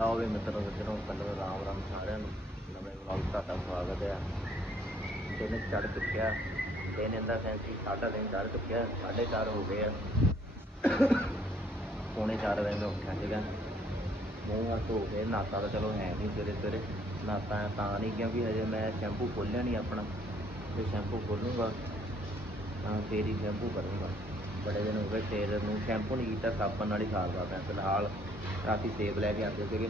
ਆਓ ਵੀ ਮਿੱਤਰੋ ਸੱਜਣੋ ਪਹਿਲਾਂ ਤਾਂ ਰਾਮ ਰਾਮ ਸਾਰਿਆਂ ਨੂੰ ਨਵੇਂ ਵਲੌਗ ਤੁਹਾਡਾ ਸਵਾਗਤ ਹੈ। ਦਿਨ ਚੜ ਚੁੱਕਿਆ, ਦਿਨ ਇਹਦਾ ਸੈਂਸੀ ਸਾਡਾ ਦਿਨ ਚੜ ਚੁੱਕਿਆ, ਸਾਢੇ ਚਾਰ ਹੋ ਗਏ ਆ। ਪੌਣੇ 4 ਵਜੇ ਮੈਂ ਉੱਠਿਆ ਸੀਗਾ। ਮੂੰਹ ਹੱਥ ਧੋ ਕੇ ਨਾਤਾ ਤਾਂ ਚਲੋ ਹੈ ਨਹੀਂ ਸਵੇਰੇ ਸਵੇਰੇ ਨਾਤਾ ਤਾਂ ਨਹੀਂ ਕਿਉਂਕਿ ਹਜੇ ਮੈਂ ਸ਼ੈਂਪੂ ਖੋਲ੍ਹਿਆ ਨਹੀਂ ਆਪਣਾ। ਤੇ ਸ਼ੈਂਪੂ ਖੋਲੂੰਗਾ ਤਾਂ ਫੇਰ ਹੀ ਸ਼ੈਂਪੂ ਕਰੂੰਗਾ। ਬੜੇ ਦਿਨ ਹੋ ਗਏ ਤੇਲ ਨੂੰ ਸ਼ੈਂਪੂ ਨਹੀਂ ਕੀਤਾ, ਸਾਬਣ ਨਾਲ ਹੀ ਸਾਰਦਾ ਪਿਆ ਫਿਲਹਾਲ। ਰਾਤੀ ਸੇਬ ਲੈ ਕੇ ਆਉਂਦੇ ਸੀਗੇ।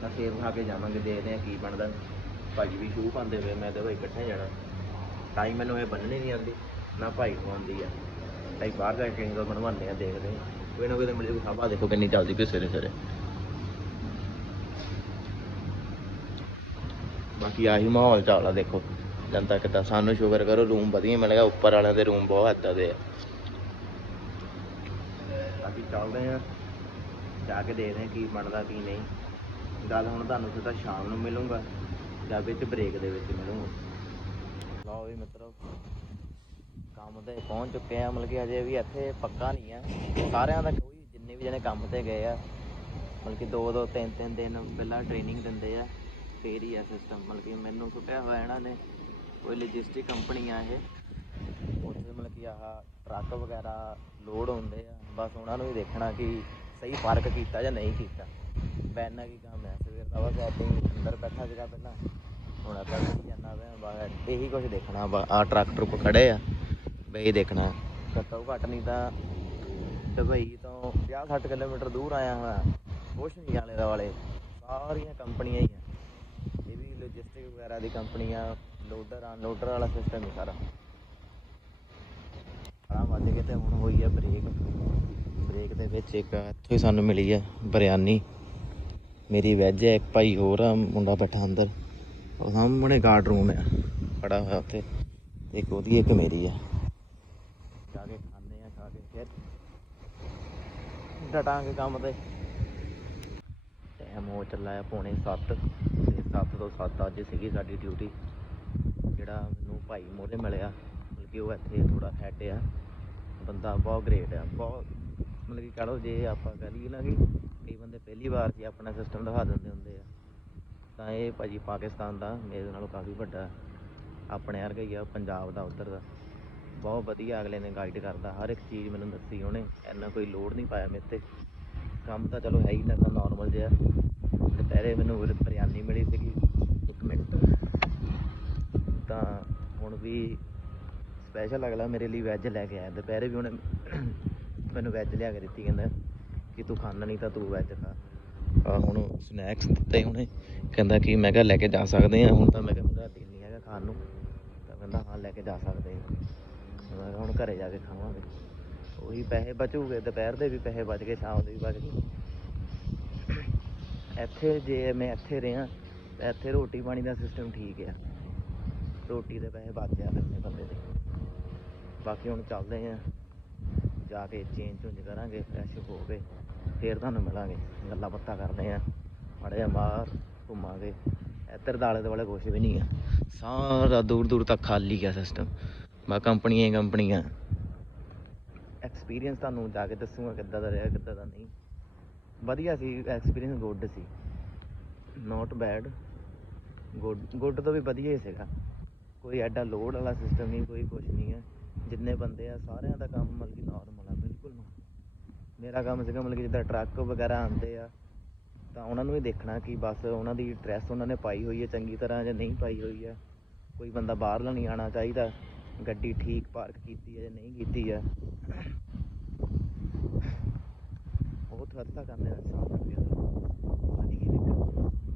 ਤਾਂ ਸੇਬ ਖਾ ਕੇ ਜਾਵਾਂਗੇ, ਦੇਖਦੇ ਹਾਂ ਕੀ ਬਣਦਾ। ਭਾਜੀ ਵੀ ਸ਼ੂ ਪਾਉਂਦੇ ਪਏ, ਮੈਂ ਤੇ ਭਾਈ ਇਕੱਠੇ ਜਾਣਾ। ਟਾਈਮ ਮੈਨੂੰ ਇਹ ਬੰਨਣੀ ਨਹੀਂ ਆਉਂਦੀ, ਨਾ ਭਾਈ ਨੂੰ ਆਉਂਦੀ ਆ। ਤਾਈ ਬਾਹਰ ਜਾ ਕੇ ਕਿਸੇ ਬਣਵਾਉਂਦੇ ਆ, ਦੇਖਦੇ ਹਾਂ। ਕੋਈ ਨਾ ਕੋਈ ਤਾਂ ਮਿਲ ਜੂ ਦੇਖੋ ਕਿੰਨੀ ਚੱਲਦੀ ਪਈ ਸਵੇਰੇ ਸਵੇਰੇ। ਬਾਕੀ ਆਹੀ ਮਾਹੌਲ ਚੱਲਦਾ ਦੇਖੋ। ਜਨਤਾ ਕਿਤਾ ਸਾਨੂੰ ਸ਼ੁਕਰ ਕਰੋ, ਰੂਮ ਵਧੀਆ ਮਿਲ ਗਿਆ, ਉੱਪਰ ਵਾਲਿਆਂ ਦੇ ਰੂਮ ਬਹੁਤ ਏਦਾਂ ਦੇ ਆ। ਬਾਕੀ ਚੱਲਦੇ ਆ, ਜਾ ਕੇ ਦੇਖਦੇ ਆ ਕੀ ਬਣਦਾ, ਕੀ ਨਹੀਂ। ਗੱਲ ਹੁਣ ਤੁਹਾਨੂੰ ਸਿੱਧਾ ਸ਼ਾਮ ਨੂੰ ਮਿਲੂੰਗਾ, ਜਾਂ ਵਿੱਚ ਬ੍ਰੇਕ ਦੇ ਵਿੱਚ ਮਿਲੂੰਗਾ। ਲਓ ਵੀ ਮਿੱਤਰੋ, ਕੰਮ ਤੇ ਪਹੁੰਚ ਚੁੱਕੇ ਆ, ਮਤਲਬ ਕਿ ਅਜੇ ਵੀ ਇੱਥੇ ਪੱਕਾ ਨਹੀਂ ਆ। ਸਾਰਿਆਂ ਦਾ ਕੋਈ, ਜਿੰਨੇ ਵੀ ਜਣੇ ਕੰਮ ਤੇ ਗਏ ਆ, ਮਤਲਬ ਕਿ ਦੋ ਦੋ ਤਿੰਨ ਤਿੰਨ ਦਿਨ ਪਹਿਲਾਂ ਟ੍ਰੇਨਿੰਗ ਦਿੰਦੇ ਆ, ਫੇਰ ਹੀ ਆ ਸਿਸਟਮ ਮਤਲਬ ਕਿ ਮੈਨੂੰ ਸੁੱਟਿਆ ਹੋਇਆ ਇਹਨਾਂ ਨੇ। ਕੋਈ ਲੌਜਿਸਟਿਕ ਕੰਪਨੀ ਆ ਇਹ। ਉੱਥੇ ਮਤਲਬ ਕਿ ਆਹ ਟਰੱਕ ਵਗੈਰਾ ਲੋਡ ਹੁੰਦੇ ਆ। ਬਸ ਉਹਨਾਂ ਨੂੰ ਹੀ ਦੇਖਣਾ ਕਿ ਸਹੀ ਪਾਰਕ ਕੀਤਾ ਜਾਂ ਨਹੀਂ ਕੀਤਾ। ਬੈਨਾ ਕੀ ਕੰਮ ਹੈ? ਸਵੇਰ ਦਾ ਬਸ ਏਦਾਂ ਹੀ ਅੰਦਰ ਬੈਠਾ ਸੀਗਾ ਪਹਿਲਾਂ। ਹੁਣ ਆਪਾਂ ਕਰੀ ਜਾਂਦਾ ਪਿਆ ਬਾਹਰ ਇਹੀ ਕੁਝ ਦੇਖਣਾ ਆ ਟਰੱਕ ਟਰੁੱਕ ਖੜੇ ਆ, ਬਈ ਦੇਖਣਾ। ਘੱਟੋ ਘੱਟ ਨਹੀਂ ਤਾਂ ਦੁਬਈ ਤੋਂ 50 60 ਕਿਲੋਮੀਟਰ ਦੂਰ ਆਇਆ ਹੋਇਆ ਕੁਛ ਨਹੀਂ ਆਲੇ ਦੁਆਲੇ ਸਾਰੀਆਂ ਕੰਪਨੀਆਂ ਹੀ ਆ। ਇਹ ਵੀ ਲੌਜਿਸਟਿਕ ਵਗੈਰਾ ਦੀ ਕੰਪਨੀਆਂ ਲੋਡਰ ਅਨਲੋਡਰ ਵਾਲਾ ਸਿਸਟਮ ਹੀ ਸਾਰਾ। ਸਾਰਾ ਵੱਜ ਕੇ ਤੇ ਹੁਣ ਹੋਈ ਆ ਬ੍ਰੇਕ ਬ੍ਰੇਕ ਦੇ ਵਿੱਚ ਇੱਕ ਇੱਥੋਂ ਹੀ ਸਾਨੂੰ ਮਿਲੀ ਆ ਬਿਰਿਆਨੀ। ਮੇਰੀ ਵੈਜ ਹੈ ਇੱਕ ਭਾਈ ਹੋਰ ਆ, ਮੁੰਡਾ ਬੈਠਾ ਅੰਦਰ। ਉਹ ਸਾਹਮਣੇ ਗਾਰਡ ਰੂਮ ਆ, ਖੜਾ ਹੋਇਆ ਉੱਥੇ। ਇੱਕ ਉਹਦੀ, ਇੱਕ ਮੇਰੀ ਆ। ਜਾ ਕੇ ਖਾਣੇ ਆ, ਖਾ ਕੇ ਫਿਰ ਡਟਾਂਗੇ ਕੰਮ ਤੇ। ਟਾਈਮ ਹੋ ਚੱਲਾ ਆ, ਪੌਣੇ 7 ਤੇ 7 ਤੋਂ 7 ਅੱਜ ਸੀਗੀ ਸਾਡੀ ਡਿਊਟੀ ਜਿਹੜਾ ਮੈਨੂੰ ਭਾਈ ਮੋਰੇ ਮਿਲਿਆ, ਮਤਲਬ ਕਿ ਉਹ ਇੱਥੇ ਥੋੜਾ ਹੈਡ ਆ। ਬੰਦਾ ਬਹੁਤ ਗ੍ਰੇਟ ਆ, ਬਹੁਤ ਮਤਲਬ ਕਿ ਕਹ ਲਓ ਜੇ ਆਪਾਂ ਕਹ ਲਈਏ ਨਾ ਕਿ ਕਈ ਬੰਦੇ ਪਹਿਲੀ ਵਾਰ 'ਚ ਆਪਣਾ ਸਿਸਟਮ ਦਿਖਾ ਦਿੰਦੇ ਹੁੰਦੇ ਆ, ਤਾਂ ਇਹ ਭਾਜੀ ਪਾਕਿਸਤਾਨ ਦਾ ਮੇਰੇ ਨਾਲੋਂ ਕਾਫੀ ਵੱਡਾ ਆਪਣੇ ਵਰਗਾ ਹੀ ਆ, ਪੰਜਾਬ ਦਾ, ਉੱਧਰ ਦਾ। ਬਹੁਤ ਵਧੀਆ ਅਗਲੇ ਨੇ ਗਾਈਡ ਕਰਦਾ, ਹਰ ਇੱਕ ਚੀਜ਼ ਮੈਨੂੰ ਦੱਸੀ ਉਹਨੇ, ਇੰਨਾ ਕੋਈ ਲੋਡ ਨਹੀਂ ਪਾਇਆ ਮੇਰੇ ਤੇ। ਕੰਮ ਤਾਂ ਚਲੋ ਹੈ ਹੀ ਨਾ ਨਾਰਮਲ ਜਿਹਾ। ਦੁਪਹਿਰੇ ਮੈਨੂੰ ਉਰੇ ਮਿਲੀ ਸੀਗੀ ਇੱਕ ਮਿੰਟ ਤਾਂ ਹੁਣ ਵੀ ਸਪੈਸ਼ਲ ਅਗਲਾ ਮੇਰੇ ਲਈ ਵੈਜ ਲੈ ਕੇ ਆਇਆ। ਦੁਪਹਿਰੇ ਵੀ ਉਹਨੇ ਮੈਨੂੰ ਵੈਜ ਲਿਆ ਕੇ ਦਿੱਤੀ, ਕਹਿੰਦਾ ਕਿ ਤੂੰ ਖਾਣਾ ਨਹੀਂ ਤਾਂ ਤੂੰ ਵੈਜ ਖਾ। ਆ ਹੁਣ ਸਨੈਕਸ ਦਿੱਤੇ ਉਹਨੇ। ਕਹਿੰਦਾ ਕਿ ਮੈਂ ਕਿਹਾ ਲੈ ਕੇ ਜਾ ਸਕਦੇ ਆ ਹੁਣ ਤਾਂ ਮੈਂ ਕਿਹਾ ਮੇਰਾ ਦਿਲ ਨਹੀਂ ਹੈਗਾ ਖਾਣ ਨੂੰ। ਤਾਂ ਕਹਿੰਦਾ ਹਾਂ, ਲੈ ਕੇ ਜਾ ਸਕਦੇ ਆ ਮੈਂ ਕਿਹਾ ਹੁਣ ਘਰੇ ਜਾ ਕੇ ਖਾਵਾਂਗੇ। ਉਹੀ ਪੈਸੇ ਬਚੂਗੇ। ਦੁਪਹਿਰ ਦੇ ਵੀ ਪੈਸੇ ਬਚ ਗਏ, ਸ਼ਾਮ ਦੇ ਵੀ ਬਚ ਗਏ। ਇੱਥੇ ਜੇ ਮੈਂ ਇੱਥੇ ਰਿਹਾ ਤਾਂ ਇੱਥੇ ਰੋਟੀ ਪਾਣੀ ਦਾ ਸਿਸਟਮ ਠੀਕ ਆ। ਰੋਟੀ ਦੇ ਪੈਸੇ ਬਚ ਜਾਂਦੇ ਨੇ ਬੰਦੇ ਦੇ। ਬਾਕੀ ਹੁਣ ਚੱਲਦੇ ਆ ਜਾ ਕੇ ਚੇਂਜ ਚੁੰਜ ਕਰਾਂਗੇ ਫਰੈਸ਼ ਹੋ ਕੇ ਫੇਰ ਤੁਹਾਨੂੰ ਮਿਲਾਂਗੇ। ਗੱਲਾਂ ਬਾਤਾਂ ਕਰਦੇ ਆ ਮਾੜੇ ਜਿਹਾ ਬਾਹਰ ਘੁੰਮਾਂਗੇ। ਇੱਧਰ ਦਾਲੇ ਦੁਆਲੇ ਕੁਛ ਵੀ ਨਹੀਂ ਆ। ਸਾਰਾ ਦੂਰ ਦੂਰ ਤੱਕ ਖਾਲੀ ਆ ਸਿਸਟਮ ਬਾ ਕੰਪਨੀਆਂ ਹੀ ਕੰਪਨੀਆਂ। ਐਕਸਪੀਰੀਅੰਸ ਤੁਹਾਨੂੰ ਜਾ ਕੇ ਦੱਸੂਗਾ ਕਿੱਦਾਂ ਦਾ ਰਿਹਾ, ਕਿੱਦਾਂ ਦਾ ਨਹੀਂ। ਵਧੀਆ ਸੀ ਐਕਸਪੀਰੀਅੰਸ ਗੁੱਡ ਸੀ। ਨੋਟ ਬੈਡ ਗੁੱਡ ਗੁੱਡ ਤੋਂ ਵੀ ਵਧੀਆ ਹੀ ਸੀਗਾ। ਕੋਈ ਐਡਾ ਲੋਡ ਵਾਲਾ ਸਿਸਟਮ ਨਹੀਂ, ਕੋਈ ਕੁਝ ਨਹੀਂ ਹੈ। ਜਿੰਨੇ ਬੰਦੇ ਆ, ਸਾਰਿਆਂ ਦਾ ਕੰਮ ਮਤਲਬ ਕਿ ਨਾਰਮਲ ਆ, ਬਿਲਕੁਲ ਮੇਰਾ ਕੰਮ ਸੀਗਾ ਮਤਲਬ ਕਿ ਜਿੱਦਾਂ ਟਰੱਕ ਵਗੈਰਾ ਆਉਂਦੇ ਆ, ਤਾਂ ਉਹਨਾਂ ਨੂੰ ਹੀ ਦੇਖਣਾ ਕਿ ਬਸ ਉਹਨਾਂ ਦੀ ਡਰੈਸ ਉਹਨਾਂ ਨੇ ਪਾਈ ਹੋਈ ਹੈ ਚੰਗੀ ਤਰ੍ਹਾਂ ਜਾਂ ਨਹੀਂ ਪਾਈ ਹੋਈ ਹੈ। ਕੋਈ ਬੰਦਾ ਬਾਹਰਲਾ ਨਹੀਂ ਆਣਾ ਚਾਹੀਦਾ, ਗੱਡੀ ਠੀਕ ਪਾਰਕ ਕੀਤੀ ਹੈ ਜਾਂ ਨਹੀਂ ਕੀਤੀ ਹੈ। ਬਹੁਤ ਹੱਥਾ ਕਰਦੇ ਆ ਇਨਸਾਨ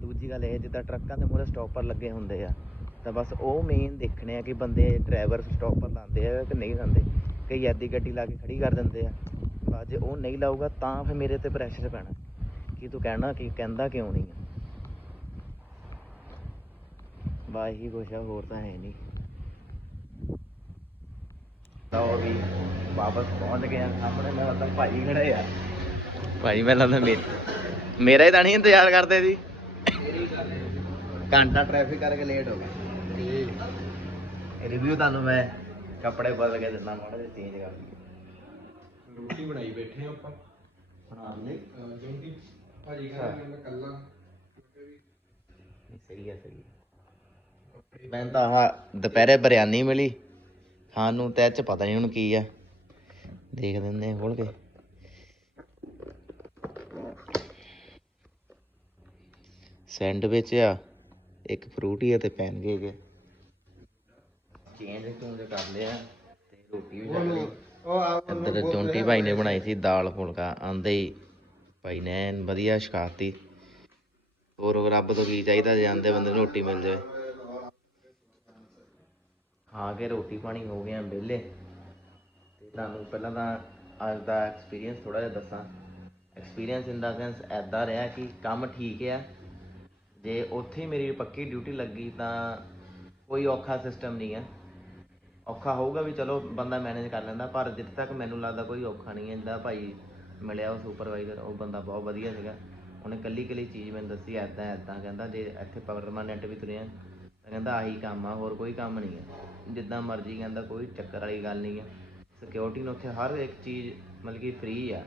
ਦੂਜੀ ਗੱਲ ਇਹ, ਜਿੱਦਾਂ ਟਰੱਕਾਂ ਦੇ ਮੂਹਰੇ ਸਟਾਪਰ ਲੱਗੇ ਹੁੰਦੇ ਆ ਤਾਂ ਬਸ ਉਹ ਮੇਨ ਦੇਖਣੇ ਆ ਕਿ ਬੰਦੇ ਡਰਾਈਵਰ ਸਟਾਪਰ ਲਾਉਂਦੇ ਆ ਕਿ ਨਹੀਂ ਲਾਉਂਦੇ। ਕਈ ਐਦੀ ਗੱਡੀ ਲਾ ਕੇ ਖੜੀ ਕਰ ਦਿੰਦੇ ਆ। ਬਸ ਜੇ ਉਹ ਨਹੀਂ ਲਾਊਗਾ ਤਾਂ ਫਿਰ ਮੇਰੇ ਤੇ ਪ੍ਰੈਸ਼ਰ ਪੈਣਾ। ਕਿ ਤੂੰ ਕਹਿਣਾ ਕਿ ਕਹਿੰਦਾ ਕਿਉਂ ਨਹੀਂ ਆ? ਬਾ ਇਹੀ ਕੁਛ ਆ ਹੋਰ ਤਾਂ ਹੈ ਨਹੀਂ। ਲਓ ਵੀ ਵਾਪਸ ਪਹੁੰਚ ਗਏ ਆ। ਸਾਹਮਣੇ ਮੇਰਾ ਤਾਂ ਭਾਈ ਖੜੇ ਆ। ਭਾਈ ਮੈਂ ਲੱਗਦਾ ਮੇਰਾ ਮੇਰਾ ਹੀ ਤਾਂ ਨਹੀਂ ਇੰਤਜ਼ਾਰ ਕਰਦੇ ਸੀ ਘੰਟਾ ਟ੍ਰੈਫਿਕ ਕਰਕੇ ਲੇਟ ਹੋ ਗਿਆ। ਰਿਵਿਊ ਤੁਹਾਨੂੰ ਮੈਂ ਕੱਪੜੇ ਬਦਲ ਕੇ ਦਿੰਦਾ ਮਾੜਾ ਜਿਹਾ ਚੇਂਜ ਕਰ ਰੋਟੀ ਬਣਾਈ ਬੈਠੇ ਆਪਾਂ। ਬਣਾ ਭਾਜੀ ਕਹਿੰਦੇ ਮੈਂ ਕੱਲਾ। ਨਹੀਂ, ਸਹੀ ਹੈ ਸਹੀ ਹੈ। ਮੈਂ ਤਾਂ ਆਹ ਦੁਪਹਿਰੇ ਬਿਰਿਆਨੀ ਮਿਲੀ। ਖਾਣ ਨੂੰ ਤੇ ਇਹ ਚ ਪਤਾ ਨਹੀਂ ਹੁਣ ਕੀ ਆ ਦੇਖ ਦਿੰਦੇ ਆ ਖੋਲ ਕੇ। ਸੈਂਡਵਿਚ ਆ ਇੱਕ ਫਰੂਟੀ ਆ ਤੇ ਪੈਨਕੇਕ ਆ। ਚੇਂਜ ਚੂੰਜ ਕਰ ਲਿਆ ਤੇ ਰੋਟੀ ਵੀ ਛਕ ਲਈ ਉਹ ਆ ਇੱਧਰ ਜੌਂਟੀ ਭਾਈ ਨੇ ਬਣਾਈ ਸੀ ਦਾਲ ਫੁਲਕਾ ਆਂਦੇ ਹੀ ਭਾਈ ਨੇ ਐਨ ਵਧੀਆ ਛਕਾਤੀ ਹੋਰ ਰੱਬ ਤੋਂ ਕੀ ਚਾਹੀਦਾ ਜੇ ਆਂਦੇ ਬੰਦੇ ਨੂੰ ਰੋਟੀ ਮਿਲ ਜਾਵੇ। ਖਾ ਕੇ ਰੋਟੀ ਪਾਣੀ ਹੋ ਗਿਆ ਵਿਹਲੇ। ਤੇ ਤੁਹਾਨੂੰ ਪਹਿਲਾਂ ਤਾਂ ਅੱਜ ਦਾ ਐਕਸਪੀਰੀਅੰਸ ਥੋੜਾ ਜਿਹਾ ਦੱਸਾਂ। ਐਕਸਪੀਰੀਅੰਸ ਇਨ ਦਾ ਸੈਂਸ ਐਦਾਂ ਰਿਹਾ ਕਿ ਕੰਮ ਠੀਕ ਆ। ਜੇ ਉੱਥੇ ਹੀ ਮੇਰੀ ਪੱਕੀ ਡਿਊਟੀ ਲੱਗੀ ਤਾਂ ਕੋਈ ਔਖਾ ਸਿਸਟਮ ਨਹੀਂ ਆ। ਔਖਾ ਹੋਊਗਾ ਵੀ ਚਲੋ ਬੰਦਾ ਮੈਨੇਜ ਕਰ ਲੈਂਦਾ, ਪਰ ਜਿੱਥੇ ਤੱਕ ਮੈਨੂੰ ਲੱਗਦਾ ਕੋਈ ਔਖਾ ਨਹੀਂ ਹੈ ਇਹਦਾ ਭਾਈ ਮਿਲਿਆ ਉਹ ਸੁਪਰਵਾਈਜ਼ਰ ਉਹ ਬੰਦਾ ਬਹੁਤ ਵਧੀਆ ਸੀਗਾ। ਉਹਨੇ ਕੱਲੀ ਕੱਲੀ ਚੀਜ਼ ਮੈਨੂੰ ਦੱਸੀ ਐਦਾਂ ਐਦਾਂ ਕਹਿੰਦਾ, ਜੇ ਇੱਥੇ ਪਰਮਾਨੈਂਟ ਵੀ ਤੁਰਿਆ, ਤਾਂ ਕਹਿੰਦਾ ਆਹੀ ਕੰਮ ਆ, ਹੋਰ ਕੋਈ ਕੰਮ ਨਹੀਂ ਹੈ। ਜਿੱਦਾਂ ਮਰਜ਼ੀ ਕਹਿੰਦਾ, ਕੋਈ ਚੱਕਰ ਵਾਲੀ ਗੱਲ ਨਹੀਂ ਹੈ। ਸਿਕਿਉਰਿਟੀ ਨੂੰ ਉੱਥੇ ਹਰ ਇੱਕ ਚੀਜ਼ ਮਤਲਬ ਕਿ ਫ੍ਰੀ ਆ।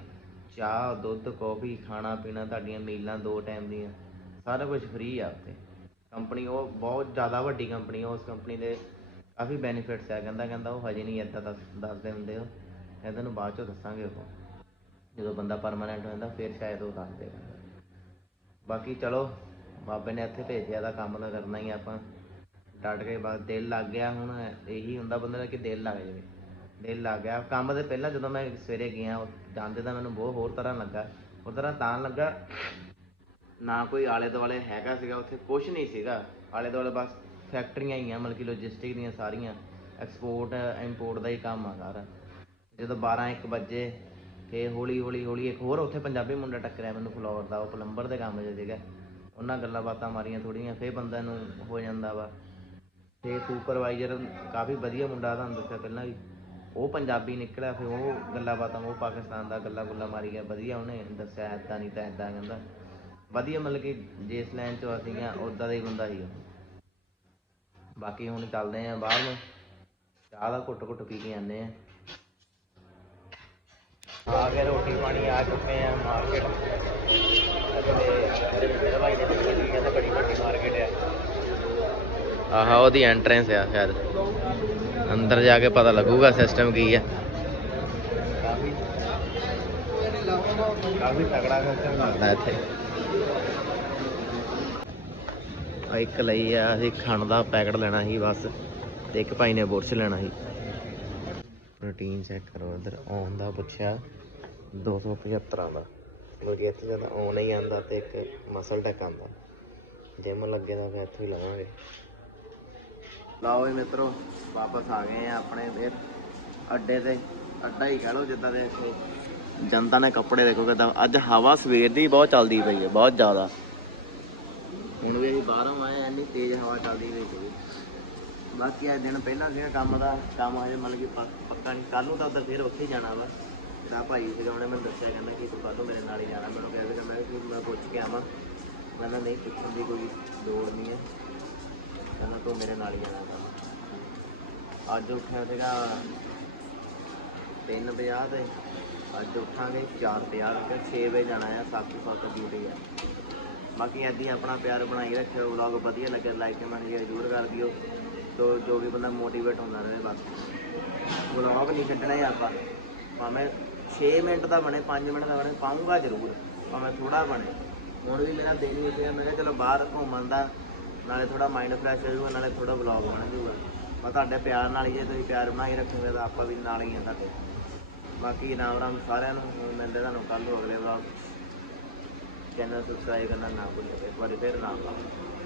ਚਾਹ, ਦੁੱਧ ਕੌਫੀ ਖਾਣਾ ਪੀਣਾ, ਤੁਹਾਡੀਆਂ ਮੀਲਾਂ ਦੋ ਟਾਈਮ ਦੀਆਂ, ਸਾਰਾ ਕੁਝ ਫ੍ਰੀ ਆ ਉੱਥੇ। ਕੰਪਨੀ ਉਹ ਬਹੁਤ ਜ਼ਿਆਦਾ ਵੱਡੀ ਕੰਪਨੀ ਆ, ਉਸ ਕੰਪਨੀ ਦੇ ਕਾਫੀ ਬੈਨੀਫਿਟਸ ਆ। ਕਹਿੰਦਾ ਕਹਿੰਦਾ ਉਹ ਹਜੇ ਨਹੀਂ ਏਦਾਂ ਦੱਸ ਦੱਸਦੇ ਹੁੰਦੇ ਉਹ। ਕਹਿੰਦਾ ਨੂੰ ਬਾਅਦ ਚੋਂ ਦੱਸਾਂਗੇ ਉਹ। ਜਦੋਂ ਬੰਦਾ ਪਰਮਾਨੈਂਟ ਹੋ ਜਾਂਦਾ, ਫਿਰ ਸ਼ਾਇਦ ਉਹ ਦੱਸ ਦੇਗਾ। ਬਾਕੀ ਚਲੋ, ਬਾਬੇ ਨੇ ਇੱਥੇ ਭੇਜਿਆ ਦਾ ਕੰਮ ਤਾਂ ਕਰਨਾ ਹੀ ਆਪਾਂ। ਡਟ ਕੇ ਬਸ ਦਿਲ ਲੱਗ ਗਿਆ ਹੁਣ, ਇਹੀ ਹੁੰਦਾ ਬੰਦੇ ਦਾ ਕਿ ਦਿਲ ਲੱਗ ਜਾਵੇ। ਦਿਲ ਲੱਗ ਗਿਆ। ਕੰਮ ਦੇ ਪਹਿਲਾਂ ਜਦੋਂ ਮੈਂ ਸਵੇਰੇ ਗਿਆ ਜਾਂਦੇ ਤਾਂ ਮੈਨੂੰ ਬਹੁਤ ਹੋਰ ਤਰ੍ਹਾਂ ਲੱਗਾ। ਉਹ ਤਰ੍ਹਾਂ ਤਾਂ ਲੱਗਾ, ਨਾ ਕੋਈ ਆਲੇ ਦੁਆਲੇ ਹੈਗਾ ਸੀਗਾ, ਉੱਥੇ ਕੁਝ ਨਹੀਂ ਸੀਗਾ। ਆਲੇ ਦੁਆਲੇ ਬਸ ਫੈਕਟਰੀਆਂ ਹੀ ਆ ਮਤਲਬ ਕਿ ਲੌਜਿਸਟਿਕ ਦੀਆਂ ਸਾਰੀਆਂ ਐਕਸਪੋਰਟ ਇੰਪੋਰਟ ਦਾ ਹੀ ਕੰਮ ਆ ਸਾਰਾ। ਜਦੋਂ 12 1 ਵਜੇ ਫੇਰ ਹੌਲੀ ਹੌਲੀ ਹੌਲੀ ਇੱਕ ਹੋਰ ਉੱਥੇ ਪੰਜਾਬੀ ਮੁੰਡਾ ਟੱਕਰਿਆ ਮੈਨੂੰ ਫਲੋਰ ਦਾ, ਉਹ ਪਲੰਬਰ ਦੇ ਕੰਮ 'ਚ ਸੀਗਾ। ਉਹਨਾਂ ਗੱਲਾਂ ਬਾਤਾਂ ਮਾਰੀਆਂ ਥੋੜੀਆਂ ਫੇਰ ਬੰਦਾ ਨੂੰ ਹੋ ਜਾਂਦਾ ਵਾ। ਤੇ ਸੁਪਰਵਾਈਜ਼ਰ ਕਾਫੀ ਵਧੀਆ ਮੁੰਡਾ ਤੁਹਾਨੂੰ ਦੱਸਿਆ ਪਹਿਲਾਂ ਵੀ, ਉਹ ਪੰਜਾਬੀ ਨਿਕਲਿਆ, ਫਿਰ ਉਹ ਗੱਲਾਂ ਬਾਤਾਂ, ਉਹ ਪਾਕਿਸਤਾਨ ਦਾ ਗੱਲਾਂ ਗੁੱਲਾਂ ਮਾਰੀ ਗਿਆ ਵਧੀਆ ਉਹਨੇ ਦੱਸਿਆ ਐਦਾਂ ਨਹੀਂ ਤਾਂ ਐਦਾਂ ਕਹਿੰਦਾ। ਵਧੀਆ ਮਤਲਬ ਕਿ ਜਿਸ ਲਾਈਨ 'ਚ ਅਸੀਂ ਆ ਉਦਾਂ ਦਾ ਹੀ ਬੰਦਾ ਸੀ ਉਹ ਬਾਕੀ ਹੁਣ ਚੱਲਦੇ ਆ ਬਾਹਰ ਨੂੰ। ਚਾਹ ਦਾ ਘੁੱਟ ਘੁੱਟ ਪੀ ਕੇ ਆਨੇ ਆ। ਆ ਕੇ ਰੋਟੀ ਪਾਣੀ ਆ ਚੁੱਕੇ ਆ ਮਾਰਕੀਟ ਤੇ ਮੇਰੇ ਭਾਈ ਨੇ ਦੱਸਿਆ ਕਹਿੰਦਾ ਬੜੀ ਵੱਡੀ ਮਾਰਕੀਟ ਆ। ਆਹਾ, ਉਹਦੀ ਐਂਟਰੈਂਸ ਆ ਸ਼ਾਇਦ। ਅੰਦਰ ਜਾ ਕੇ ਪਤਾ ਲੱਗੂਗਾ ਸਿਸਟਮ ਕੀ ਆ। ਕਾਫੀ ਤਗੜਾ ਸਿਸਟਮ ਲੱਗਦਾ ਇੱਥੇ ਆ ਇੱਕ ਲਈ ਆ, ਅਸੀਂ ਖੰਡ ਦਾ ਪੈਕਟ ਲੈਣਾ ਸੀ ਬਸ ਤੇ ਇੱਕ ਭਾਈ ਨੇ ਬੁਰਸ਼ ਲੈਣਾ ਸੀ। ਪ੍ਰੋਟੀਨ ਚੈੱਕ ਕਰੋ ਇਧਰ ਔਨ ਦਾ ਪੁੱਛਿਆ 275 ਦਾ। ਮਤਲਬ ਕਿ ਇੱਥੇ ਜਦੋਂ ਔਨ ਹੀ ਆਂਦਾ ਤੇ ਇੱਕ ਮਸਲ ਟੈਕ ਆਂਦਾ ਜਿਮ ਲੱਗੇ ਦਾ ਫਿਰ ਇੱਥੋਂ ਹੀ ਲਵਾਂਗੇ। ਲਓ ਜੀ ਮਿੱਤਰੋ, ਵਾਪਸ ਆ ਗਏ ਆ ਆਪਣੇ ਫਿਰ ਅੱਡੇ ਤੇ। ਅੱਡਾ ਹੀ ਕਹਿ ਲਓ ਜਿੱਦਾਂ ਦੇ ਇੱਥੇ। ਜਨਤਾ ਨੇ ਕੱਪੜੇ ਦੇਖੋ ਕਿਦਾਂ, ਅੱਜ ਹਵਾ ਸਵੇਰ ਦੀ ਬਹੁਤ ਚੱਲਦੀ ਪਈ ਹੈ, ਬਹੁਤ ਜ਼ਿਆਦਾ। ਹੁਣ ਵੀ ਅਸੀਂ ਬਾਹਰੋਂ ਆਏ ਆ ਇੰਨੀ ਤੇਜ਼ ਹਵਾ ਚੱਲਦੀ ਪਈ ਸੀ ਬਾਕੀ ਅੱਜ ਦਿਨ ਪਹਿਲਾਂ ਸੀਗਾ ਕੰਮ ਦਾ, ਕੰਮ ਹਜੇ ਮਤਲਬ ਕਿ ਪੱਕ- ਪੱਕਾ ਨਹੀਂ। ਕੱਲ ਨੂੰ ਤਾਂ ਉੱਧਰ ਫਿਰ ਉੱਥੇ ਹੀ ਜਾਣਾ ਵਾ। ਮੇਰਾ ਭਾਈ ਸੀਗਾ, ਉਹਨੇ ਮੈਨੂੰ ਦੱਸਿਆ, ਕਹਿੰਦਾ ਕਿ ਤੂੰ ਕੱਲ ਨੂੰ ਮੇਰੇ ਨਾਲ ਹੀ ਜਾਣਾ। ਮੈਨੂੰ ਕਿਹਾ ਸੀਗਾ, ਮੈਂ ਕਿ ਮੈਂ ਪੁੱਛ ਕੇ ਆਵਾਂ। ਕਹਿੰਦਾ ਨਹੀਂ, ਪੁੱਛਣ ਦੀ ਕੋਈ ਲੋੜ ਨਹੀਂ ਹੈ। ਕਹਿੰਦਾ, ਤੂੰ ਮੇਰੇ ਨਾਲ ਹੀ ਜਾਣਾ ਕੱਲ੍ਹ। ਅੱਜ ਉੱਠਿਆ ਸੀਗਾ 3:50 ਤੇ। ਅੱਜ ਉੱਠਾਂਗੇ 4:50 ਤੇ 6 ਵਜੇ ਜਾਣਾ ਆ 7 7 ਡਿਊਟੀ ਆ। ਬਾਕੀ ਐਦੀ ਆਪਣਾ ਪਿਆਰ ਬਣਾਈ ਰੱਖਿਓ ਵਲੌਗ ਵਧੀਆ ਲੱਗੇ ਲਾਈਕ ਕਮੈਂਟ ਸ਼ੇਅਰ ਜ਼ਰੂਰ ਕਰ ਦਿਓ। ਤੋ ਜੋ ਵੀ ਬੰਦਾ ਮੋਟੀਵੇਟ ਹੁੰਦਾ ਰਹੇ ਬਸ ਵਲੌਗ ਨਹੀਂ ਛੱਡਣਾ ਹੀ ਆਪਾਂ। ਭਾਵੇਂ 6 ਮਿੰਟ ਦਾ ਬਣੇ 5 ਮਿੰਟ ਦਾ ਬਣੇ, ਪਾਉਂਗਾ ਜ਼ਰੂਰ, ਭਾਵੇਂ ਥੋੜਾ ਬਣੇ। ਹੁਣ ਵੀ ਮੇਰਾ ਦਿਲ ਹੀ ਪਿਆ ਮੈਂ ਕਿਹਾ ਚਲੋ ਬਾਹਰ ਘੁੰਮਣ ਦਾ, ਨਾਲੇ ਥੋੜਾ ਮਾਈਂਡ ਫਰੈਸ਼ ਹੋ ਜਾਊਗਾ, ਨਾਲੇ ਥੋੜਾ ਵਲੌਗ ਬਣ ਜਾਊਗਾ। ਮੈਂ ਤੁਹਾਡੇ ਪਿਆਰ ਨਾਲ ਹੀ ਜੇ ਤੁਸੀਂ ਪਿਆਰ ਬਣਾ ਬਣਾਈ ਰੱਖੋਗੇ ਤਾਂ ਆਪਾਂ ਵੀ ਨਾਲ ਹੀ ਆ ਤੁਹਾਡੇ। ਬਾਕੀ ਰਾਮ ਰਾਮ ਸਾਰਿਆਂ ਨੂੰ, ਮਿਲਦੇ ਤੁਹਾਨੂੰ ਕੱਲ ਨੂੰ ਅਗਲੇ ਵਲੌਗ ਚੈਨਲ ਸਬਸਕ੍ਰਾਈਬ ਕਰਨਾ ਨਾ ਭੁੱਲਿਓ ਇੱਕ ਵਾਰੀ ਫਿਰ ਨਾਮ ਲਾਓ